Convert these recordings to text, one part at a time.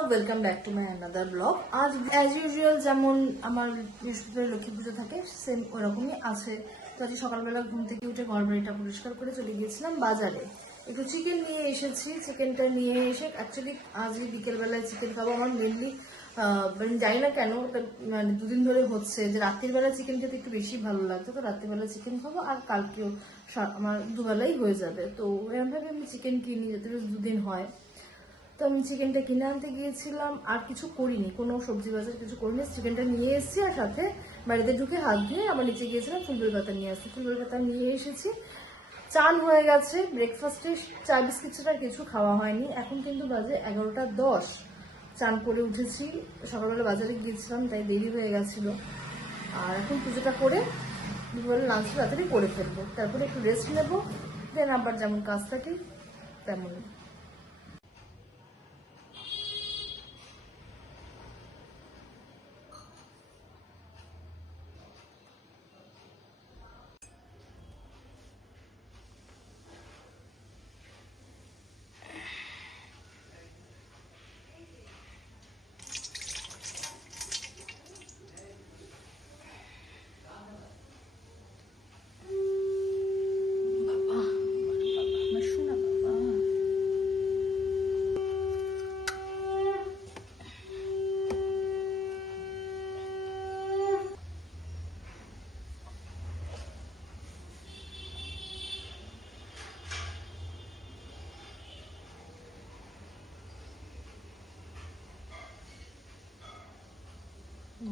সব welcome back to my another blog. আজ as usual যেমন আমার বৃহস্পতিবার লক্ষ্মী পুজো থাকে সেম ওরকমই আছে। তো আজ সকালবেলা ঘুম থেকে উঠে ঘর বাড়িটা পরিষ্কার করে চলে গিয়েছিলাম বাজারে, একটু চিকেন নিয়ে এসেছি। চিকেনটা নিয়ে এসে অ্যাকচুয়ালি আজই বিকেলবেলায় চিকেন খাবো। আমার মেনলি মানে জানি না কেন মানে দুদিন ধরে হচ্ছে যে রাত্রির বেলা চিকেন খেতে একটু বেশি ভালো লাগছে, তো রাত্রিবেলা চিকেন খাবো আর কালকেও আমার দুবেলাই হয়ে যাবে। তো এরকমভাবে আমি চিকেন কিনি যাতে দুদিন হয়। তো আমি চিকেনটা কিনে আনতে গিয়েছিলাম, আর কিছু করিনি, কোনো সবজি বাজার কিছু করিনি, চিকেনটা নিয়ে এসেছি আর সাথে বাড়িতে ঢুকে হাত ধুয়ে আবার নিচে গিয়েছিলাম ফুলবেল পাতা নিয়ে আসছি। ফুলবেল পাতা নিয়ে এসেছি, চান হয়ে গেছে। ব্রেকফাস্টে চা বিস্কিট ছাড়া কিছু খাওয়া হয়নি। এখন কিন্তু বাজে 11টা 10। চান করে উঠেছি, সকালবেলা বাজারে গিয়েছিলাম তাই দেরি হয়ে গেছিল। আর এখন পুজোটা করে দুপুরে লাঞ্চ রাত্রে করে ফেলবো, তারপরে একটু রেস্ট নেবো, দেন আবার যেমন কাজ থাকে তেমন।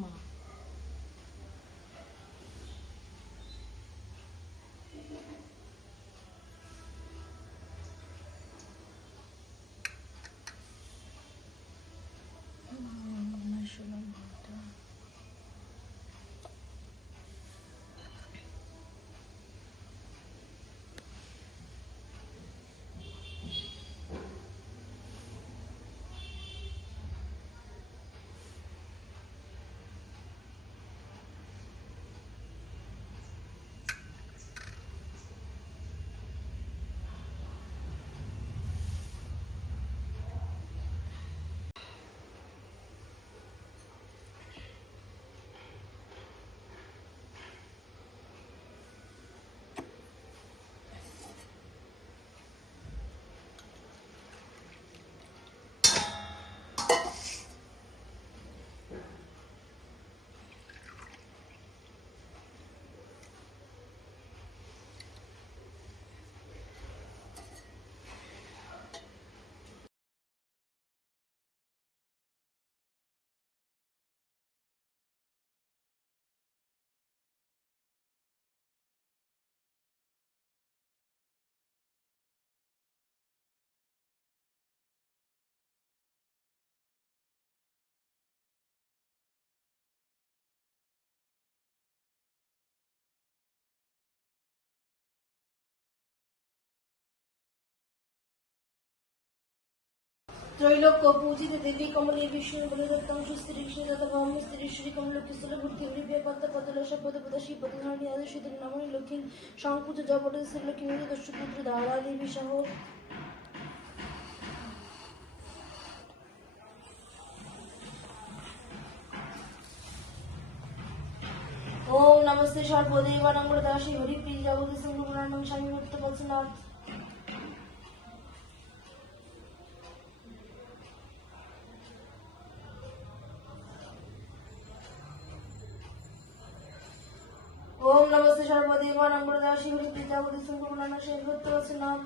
মা त्रैलोक्य पूजित देवी कमले विष्णु बलदत्तं सुस्त्रीश्री तथा भौम स्त्रीश्री कमलोकिस्तले भूर्ति हरिप्रिय पद्म पदलश पदपद श्री पदधारणी आदि श्री नमनि लक्ष्मी शंकुच जपट श्री लक्ष्मी दशपुत्र दारा देवी सह ओम नमस्ते सर्वदेवानां दासी हरिप्रिय जगत संगुणानां स्वामी भक्त वत्सनाथ। ओम नमस्ते सर्वदेवानां दासी हरिप्रिय जगत संगुणानां स्वामी भक्त वत्सनाथ।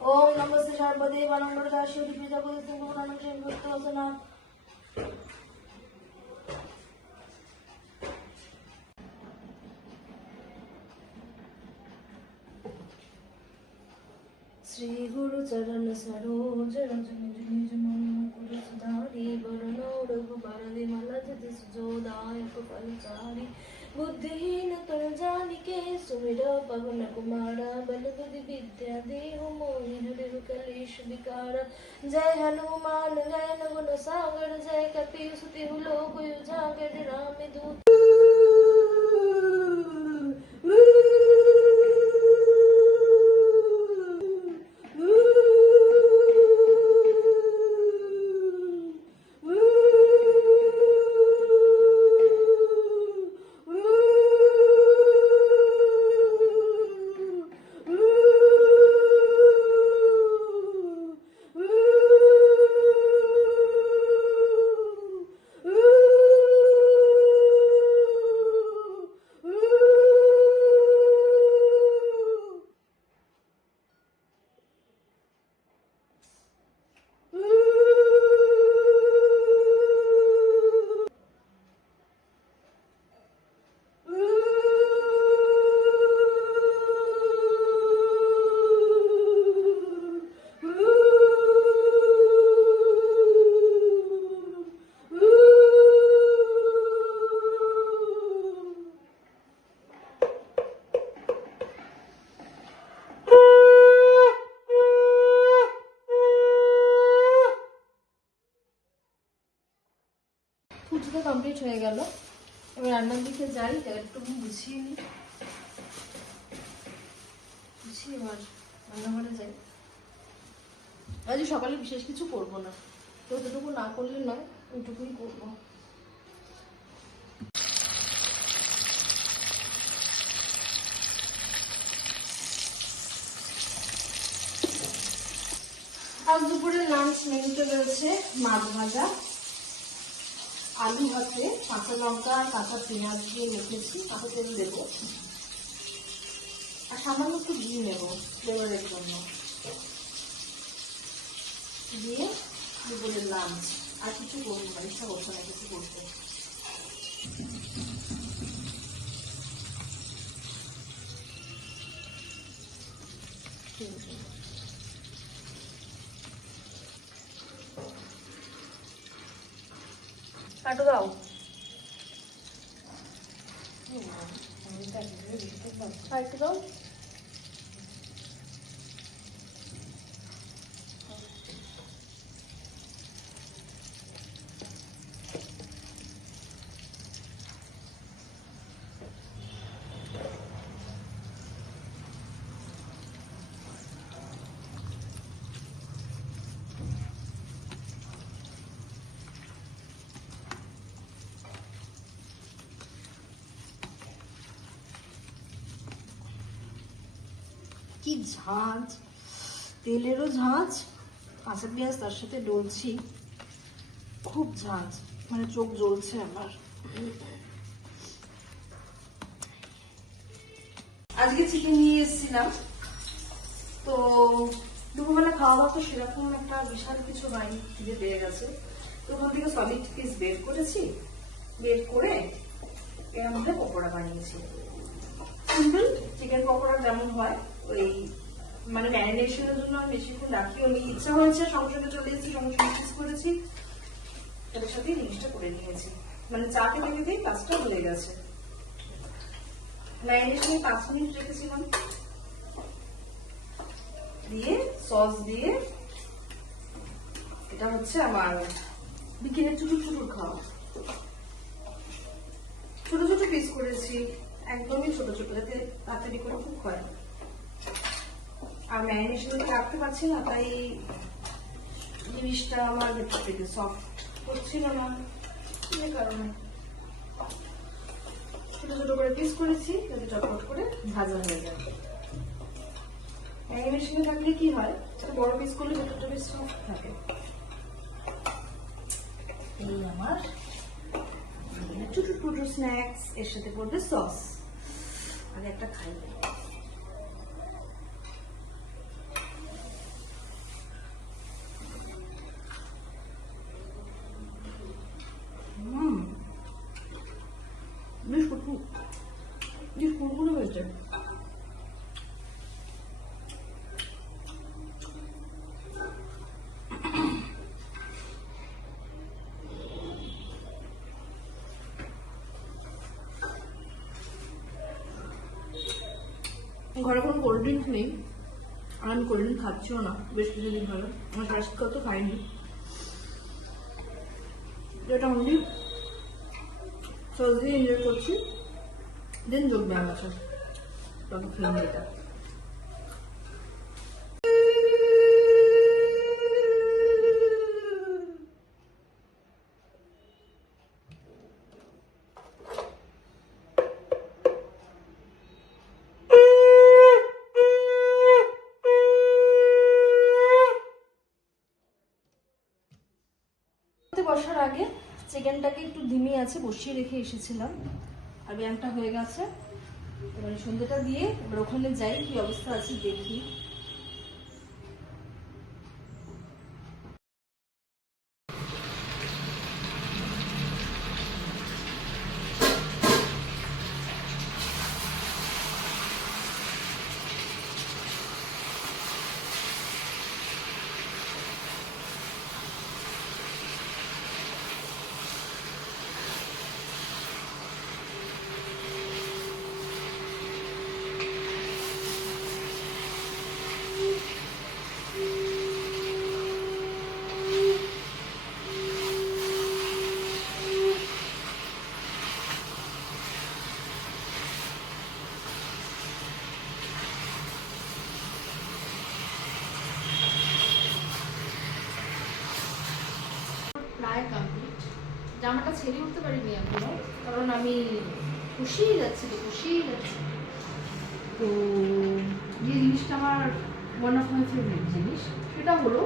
ओम नमस्ते सर्वदेवानां दासी हरिप्रिय जगत संगुणानां स्वामी भक्त वत्सनाथ। श्री गुरु चरण सरोज रज निज निज मन मुकुर सुधारी वरण रघुबर विमल जति सुजोदायक फलचारी बुद्धिहीन तन जानिके सुमिर पवन कुमार बल बुद्धि विद्या देहु मोहि हरिव कलेश विकार। जय हनुमान ज्ञान गुण सागर जय कपि सुति लोक उजागर राम दूत। কিছু তো কমপ্লিট হয়ে গেল, এবার রান্নার দিকে যাই, একটু গুছিয়ে নিই, গুছিয়ে এবার রান্নাঘরে যাই। আজ সকালে বিশেষ কিছু করবো না, তো যতটুকু না করলে নয় ওইটুকুই করবো। আজ দুপুরের লাঞ্চ মেনুতে রয়েছে মাছ ভাজা, আলু ভাতে, কাঁচা লঙ্কা আর কাঁচা পেঁয়াজ দিয়ে রেখেছি, কাঁচা তেল দেবো, আর সামান্য একটু ঘি নেবো ফ্লেভারের জন্য, দিয়ে দুপুরের লাঞ্চ। আর কিছু করবো না, ইচ্ছা করছে না কিছু করতে। কাটো দাও, একটু দাও। কি ঝাঁঝ, তেলেরও ঝাঁঝ, কাঁচা পেঁয়াজ তার সাথে ডলছি, খুব ঝাঁঝ, মানে চোখ জ্বলছে আমার। আজকে চিকেন নিয়ে এসেছিলাম, তো দুপুরবেলা খাওয়া দাওয়া তো সেরকম একটা বিশাল কিছু হয়নি, খিদে পেয়ে গেছে, তো ওখান থেকে সলিড পিস বের করেছি, বের করে এর মধ্যে পকোড়া বানিয়েছি। সিম্পল চিকেন পকোড়া যেমন হয়, ওই মানে ম্যারিনেশনের জন্য আমি বেশিক্ষণ রাখি, আমি ইচ্ছা হয়েছে সংসদে চলে এসেছি, সংসদে পিস করেছি, এটার সাথে জিনিসটা করে নিয়েছি, মানে চা খেতে খেতেই কাজটা হয়ে গেছে। ম্যারিনেশনে 5 মিনিট রেখেছিলাম, দিয়ে সস দিয়ে, এটা হচ্ছে আমার বিকেলের চুটুর চুটুর খাওয়া। ছোট ছোট পিস করেছি, একদমই ছোট ছোট, যাতে তাড়াতাড়ি করে কুক হয়। আর ম্যারিনেশন রাখতে পারছি না, তাই জিনিসটা আমার ভেতর থেকে সফট করছিল না, এই কারণে ছোট ছোট করে পিস করেছি, যাতে চটপট করে ভাজা হয়ে যায়। ম্যারিনেশনে থাকলে কি হয়, বড় পিস করলে ভেতরটা বেশ সফট থাকে। এই আমার ছোট ছোট স্ন্যাক্স, এর সাথে পড়বে সস। আগে একটা খাই। বেশ কুড়কুড়ে হয়েছে। ঘরে কোনো কোল্ড ড্রিঙ্ক নেই, আর আমি কোল্ড ড্রিঙ্ক খাচ্ছিও না বেশ কিছুদিন ধরে, আমার শীতকাল তো খাইনি, যেটা অনলি সস দিয়ে এনজয় করছি। দেন যোগ ব্যায়াম আছে, তখন খেয়ে এটা। বসার আগে চিকেনটাকে একটু ধিমি আছে বসিয়ে রেখে এসেছিলাম, আর ব্যায়ামটা হয়ে গেছে। এবারে সন্ধ্যাটা দিয়ে এবার ওখানে যাই, কি অবস্থা আছে দেখি। প্রায় কমপ্লিট। জামাটা ছেড়ে উঠতে পারিনি এখনো, কারণ আমি খুশিই যাচ্ছি। তো যে জিনিসটা আমার ওয়ান অফ মাই ফেভারিট জিনিস, সেটা হলো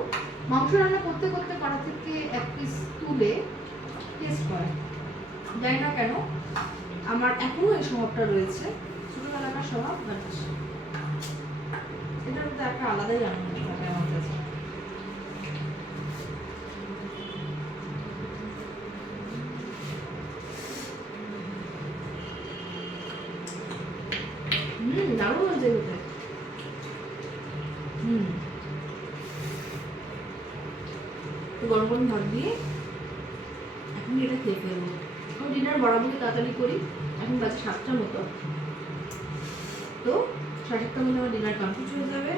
মাংস রান্না করতে করতে কড়া থেকে এক পিস তুলে টেস্ট করা। জানি না কেন আমার এখনো এই স্বভাবটা রয়েছে, ছোটবেলাকার স্বভাব, বাট এটার মধ্যে একটা আলাদাই আনন্দ থাকে আমার কাছে। দারুণ হয়েছে খেতে। গরম গরম ভাত দিয়ে এখন এটা খেয়ে ফেলবো। আমি ডিনার বরাবরই তাড়াতাড়ি করি, এখন বাজে 7টার মতো, তো 7টার মধ্যে আমার ডিনার কমপ্লিট হয়ে যাবে।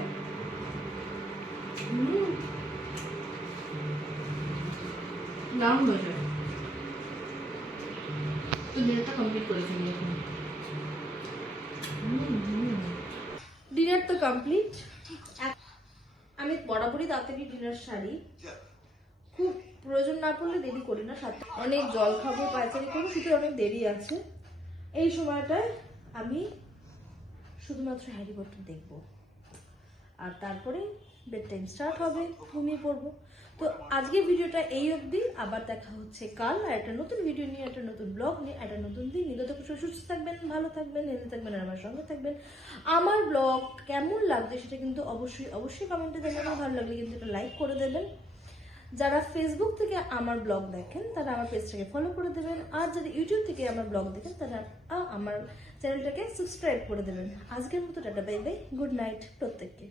দারুণ হয়েছে। তো ডিনারটা কমপ্লিট করে ফেলি এখন। ডিনার তো কমপ্লিট। আমি বরাবরই তাড়াতাড়ি ডিনার সারি, খুব প্রয়োজন না পড়লে দেরি করি না। সাথে অনেক জল খাবো, পায়চারি করবো, শীতের অনেক দেরি আছে। এই সময়টায় আমি শুধুমাত্র হ্যারি পটার দেখবো, আর তারপরে বেড টাইম স্টার্ট হবে, ঘুমিয়ে পড়বো। তো আজকের ভিডিওটা এই অবধি, আবার দেখা হচ্ছে কাল আর একটা নতুন ভিডিও নিয়ে, একটা নতুন ব্লগ নিয়ে, একটা নতুন দিন নিয়ে। ততক্ষণ সুস্থ থাকবেন, ভালো থাকবেন, হেলদি থাকবেন, আর আমার সঙ্গে থাকবেন। আমার ব্লগ কেমন লাগছে সেটা কিন্তু অবশ্যই কমেন্টে জানাবেন। ভালো লাগলে কিন্তু একটা লাইক করে দেবেন। যারা ফেসবুক থেকে আমার ব্লগ দেখেন তারা আমার পেজটাকে ফলো করে দেবেন, আর যারা ইউটিউব থেকে আমার ব্লগ দেখেন তারা আমার চ্যানেলটাকে সাবস্ক্রাইব করে দেবেন। আজকের মতো tata, bye bye, good night প্রত্যেককে।